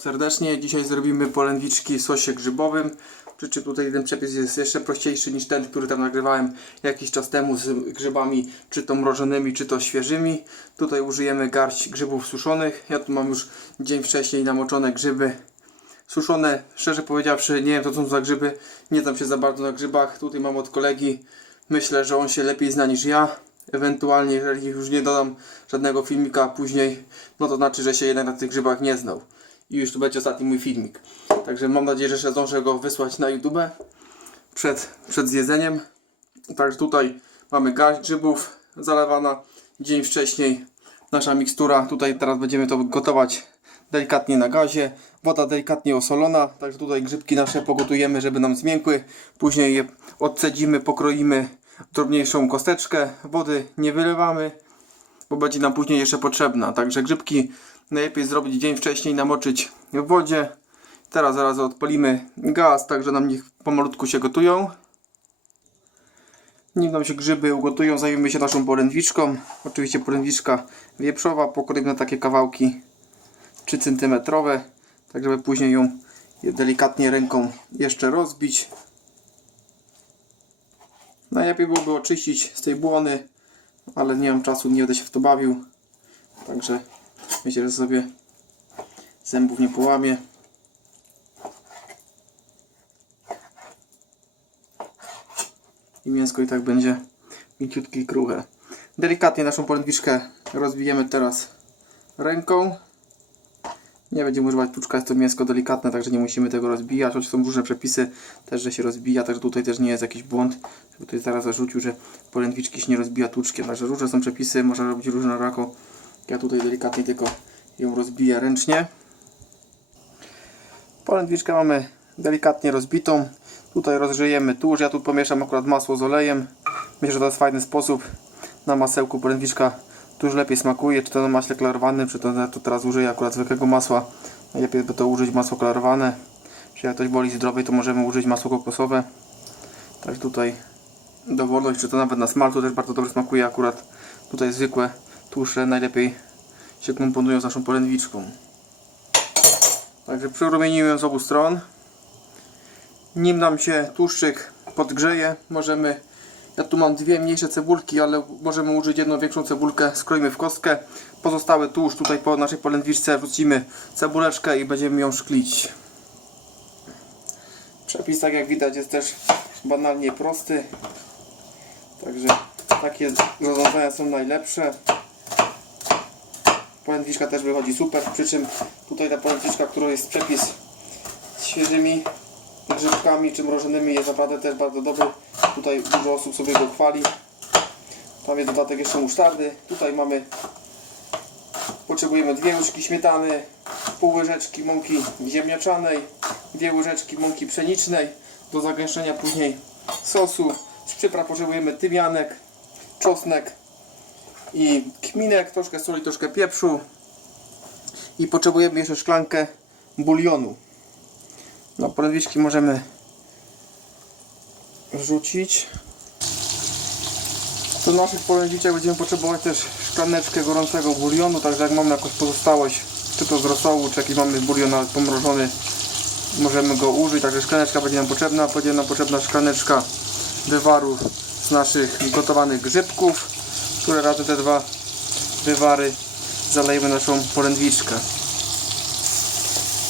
serdecznie. Dzisiaj zrobimy polędwiczki w sosie grzybowym. Przy czym tutaj ten przepis jest jeszcze prościejszy niż ten, który tam nagrywałem jakiś czas temu z grzybami, czy to mrożonymi, czy to świeżymi. Tutaj użyjemy garść grzybów suszonych. Ja tu mam już dzień wcześniej namoczone grzyby suszone. Szczerze powiedziawszy, nie wiem co są za grzyby. Nie znam się za bardzo na grzybach. Tutaj mam od kolegi. Myślę, że on się lepiej zna niż ja. Ewentualnie, jeżeli już nie dodam żadnego filmika później, no to znaczy, że się jednak na tych grzybach nie znał. I już tu będzie ostatni mój filmik. Także mam nadzieję, że jeszcze zdążę go wysłać na YouTube przed, przed zjedzeniem. Także tutaj mamy garść grzybów zalewana dzień wcześniej. Nasza mikstura, tutaj teraz będziemy to gotować delikatnie na gazie. Woda delikatnie osolona, także tutaj grzybki nasze pogotujemy, żeby nam zmiękły. Później je odcedzimy, pokroimy drobniejszą kosteczkę. Wody nie wylewamy, bo będzie nam później jeszcze potrzebna. Także grzybki najlepiej zrobić dzień wcześniej, namoczyć w wodzie. Teraz zaraz odpalimy gaz, także nam niech pomalutku się gotują. Nim nam się grzyby ugotują, zajmiemy się naszą porędwiczką. Oczywiście porędwiczka wieprzowa, pokroimy na takie kawałki 3 cm, tak żeby później ją delikatnie ręką jeszcze rozbić. Najlepiej byłoby oczyścić z tej błony, ale nie mam czasu, nie będę się w to bawił. Także myślę, że sobie zębów nie połamię. I mięsko i tak będzie mięciutkie i kruche. Delikatnie naszą polędwiczkę rozbijemy teraz ręką. Nie będziemy używać tuczka, jest to mięsko delikatne, także nie musimy tego rozbijać. Choć są różne przepisy też, że się rozbija, także tutaj też nie jest jakiś błąd. Żeby tutaj zaraz zarzucił, że polędwiczki się nie rozbija tuczkiem. Także różne są przepisy, można robić różne rako. Ja tutaj delikatnie tylko ją rozbiję ręcznie. Polędwiczkę mamy delikatnie rozbitą. Tutaj rozgrzejemy tłuszcz. Ja tu pomieszam akurat masło z olejem. Myślę, że to jest fajny sposób. Na masełku polędwiczka tuż lepiej smakuje, czy to na maśle klarowanym, czy to, to teraz użyję akurat zwykłego masła. Najlepiej by to użyć masło klarowane. Jeśli jak ktoś boli zdrowej, to możemy użyć masło kokosowe. Także tutaj dowolność, czy to nawet na smalcu też bardzo dobrze smakuje akurat. Tutaj zwykłe tłuszcze najlepiej się komponują z naszą polędwiczką. Także przerumieniłem z obu stron. Nim nam się tłuszczyk podgrzeje, możemy ja tu mam dwie mniejsze cebulki, ale możemy użyć jedną większą cebulkę, skroimy w kostkę. Pozostały tłuszcz tutaj po naszej polędwiczce wrzucimy cebuleczkę i będziemy ją szklić. Przepis, tak jak widać, jest też banalnie prosty. Także takie rozwiązania są najlepsze. Polędwiczka też wychodzi super, przy czym tutaj ta polędwiczka, którą jest przepis z świeżymi grzybkami czy mrożonymi jest naprawdę też bardzo dobry. Tutaj dużo osób sobie go chwali. Tam jest dodatek jeszcze musztardy. Tutaj mamy potrzebujemy dwie łyżki śmietany, pół łyżeczki mąki ziemniaczanej, dwie łyżeczki mąki pszenicznej do zagęszczenia później sosu. Z przypraw potrzebujemy tymianek, czosnek i kminek, troszkę soli, troszkę pieprzu i potrzebujemy jeszcze szklankę bulionu. No, polędwiczki możemy wrzucić. Do naszych polędwiczek będziemy potrzebować też szklaneczkę gorącego bulionu, także jak mamy jakąś pozostałość, czy to z rosołu, czy jakiś mamy bulion pomrożony, możemy go użyć, także szklaneczka będzie nam potrzebna. Będzie nam potrzebna szklaneczka wywaru z naszych gotowanych grzybków, które razem te dwa wywary zalejemy naszą polędwiczkę.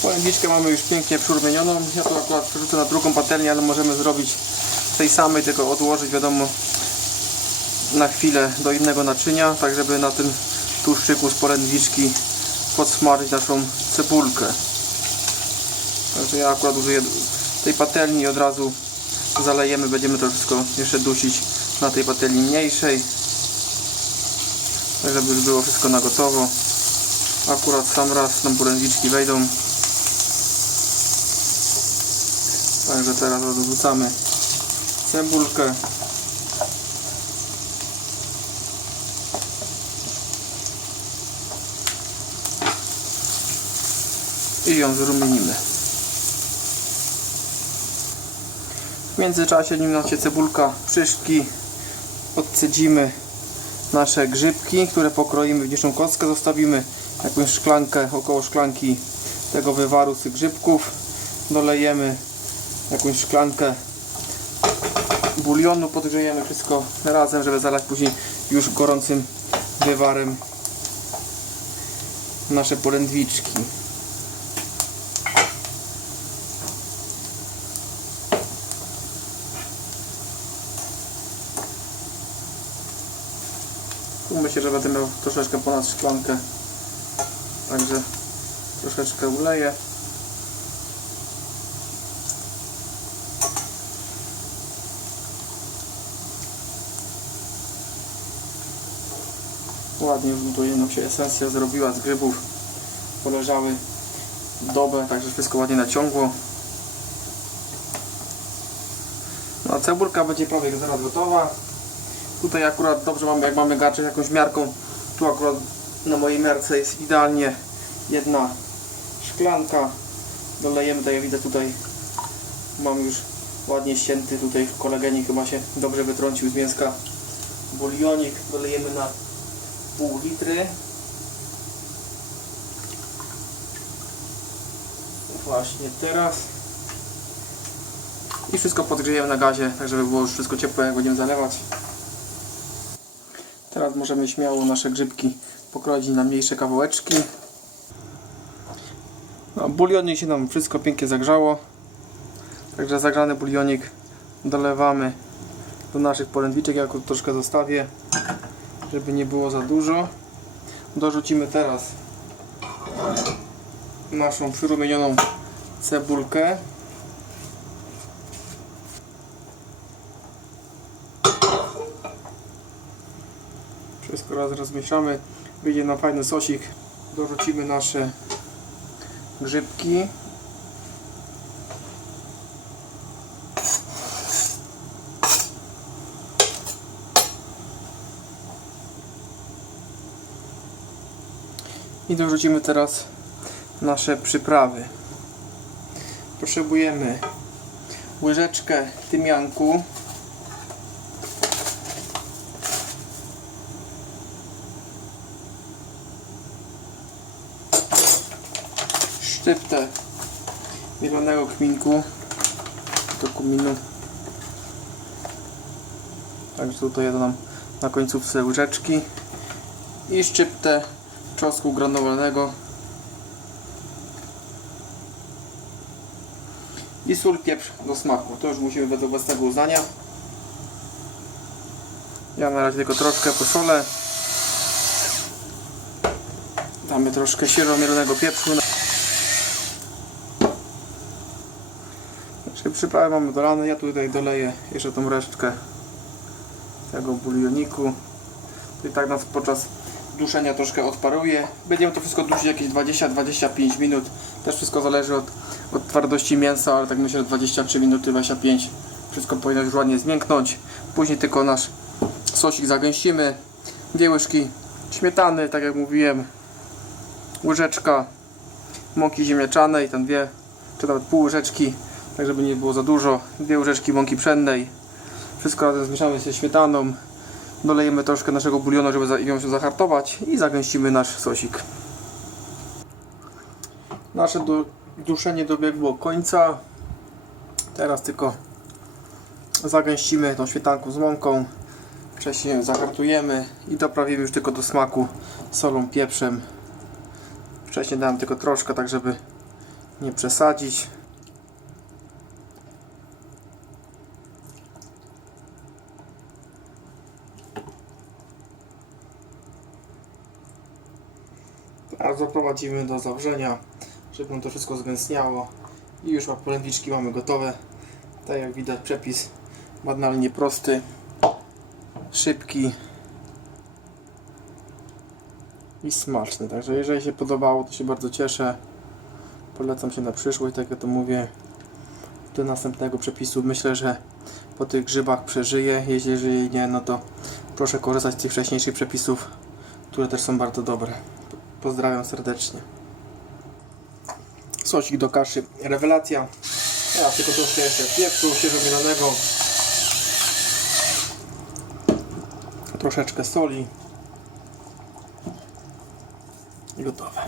Polędwiczkę mamy już pięknie przyrumienioną. Ja to akurat przerzucę na drugą patelnię, ale możemy zrobić tej samej, tylko odłożyć wiadomo na chwilę do innego naczynia, tak żeby na tym tłuszczyku z polędwiczki podsmażyć naszą cebulkę. Także ja akurat użyję tej patelni i od razu zalejemy, będziemy to wszystko jeszcze dusić na tej patelni mniejszej. Tak żeby już było wszystko na gotowo. Akurat sam raz nam polędwiczki wejdą. Także teraz odrzucamy cebulkę. I ją zrumienimy. W międzyczasie, nim nam się cebulka przyszki, odcedzimy nasze grzybki, które pokroimy w mniejszą kostkę. Zostawimy jakąś szklankę, około szklanki tego wywaru z tych grzybków. Dolejemy jakąś szklankę bulionu, podgrzejemy wszystko razem, żeby zalać później już gorącym wywarem nasze polędwiczki. Myślę, że będę miał troszeczkę ponad szklankę, także troszeczkę uleję. Ładnie już tu jedną się esencja zrobiła z grzybów. Poleżały dobę, także wszystko ładnie naciągło. No a cebulka będzie prawie zaraz gotowa. Tutaj akurat dobrze mamy, jak mamy garczeć jakąś miarką. Tu akurat na mojej miarce jest idealnie jedna szklanka. Dolejemy, tak jak widzę tutaj mam już ładnie ścięty tutaj kolegeni chyba się dobrze wytrącił z mięska bulionik. Dolejemy na pół litry. Właśnie teraz. I wszystko podgrzejemy na gazie, tak żeby było już wszystko ciepłe, jak będziemy zalewać. Teraz możemy śmiało nasze grzybki pokroić na mniejsze kawałeczki. No, bulionik się nam wszystko pięknie zagrzało. Także zagrzany bulionik dolewamy do naszych polędwiczek. Ja troszkę zostawię, żeby nie było za dużo. Dorzucimy teraz naszą przyrumienioną cebulkę. Wszystko raz rozmieszamy. Wyjdzie nam fajny sosik. Dorzucimy nasze grzybki. I dorzucimy teraz nasze przyprawy. Potrzebujemy łyżeczkę tymianku. szczyptę mielonego kminku do kuminu także tutaj dodam na końcówce łyżeczki i szczyptę czosnku granulowanego i sól, pieprz do smaku. To już musimy według własnego uznania. Ja na razie tylko troszkę posolę. Damy troszkę świeżo mielonego pieprzu Czyli przyprawy mamy dolane, ja tutaj doleję jeszcze tą resztkę tego bulioniku. I tak nas podczas duszenia troszkę odparuje. Będziemy to wszystko dusić jakieś 20-25 minut. Też wszystko zależy od, od twardości mięsa, ale tak myślę, że 23 minuty, 25 wszystko powinno już ładnie zmięknąć. Później tylko nasz sosik zagęścimy. Dwie łyżki śmietany, tak jak mówiłem. Łyżeczka mąki ziemniaczanej, tam dwie, czy nawet pół łyżeczki tak żeby nie było za dużo. Dwie łyżeczki mąki pszennej. Wszystko razem zmieszamy ze śmietaną. Dolejemy troszkę naszego bulionu, żeby ją się zahartować i zagęścimy nasz sosik. Nasze du duszenie dobiegło końca. Teraz tylko zagęścimy tą śmietanką z mąką. Wcześniej ją zahartujemy i doprawimy już tylko do smaku solą, pieprzem. Wcześniej dałem tylko troszkę, tak żeby nie przesadzić. A zaprowadzimy do zawrzenia, żeby nam to wszystko zgęstniało. I już polędwiczki mamy gotowe. Tak jak widać przepis banalnie prosty, szybki i smaczny. Także jeżeli się podobało, to się bardzo cieszę. Polecam się na przyszłość, tak jak to mówię. Do następnego przepisu myślę, że po tych grzybach przeżyję. Jeżeli nie, no to proszę korzystać z tych wcześniejszych przepisów, które też są bardzo dobre. Pozdrawiam serdecznie. Sosik do kaszy, rewelacja. Teraz tylko troszkę jeszcze pieprzu świeżomielonego. Troszeczkę soli. I gotowe.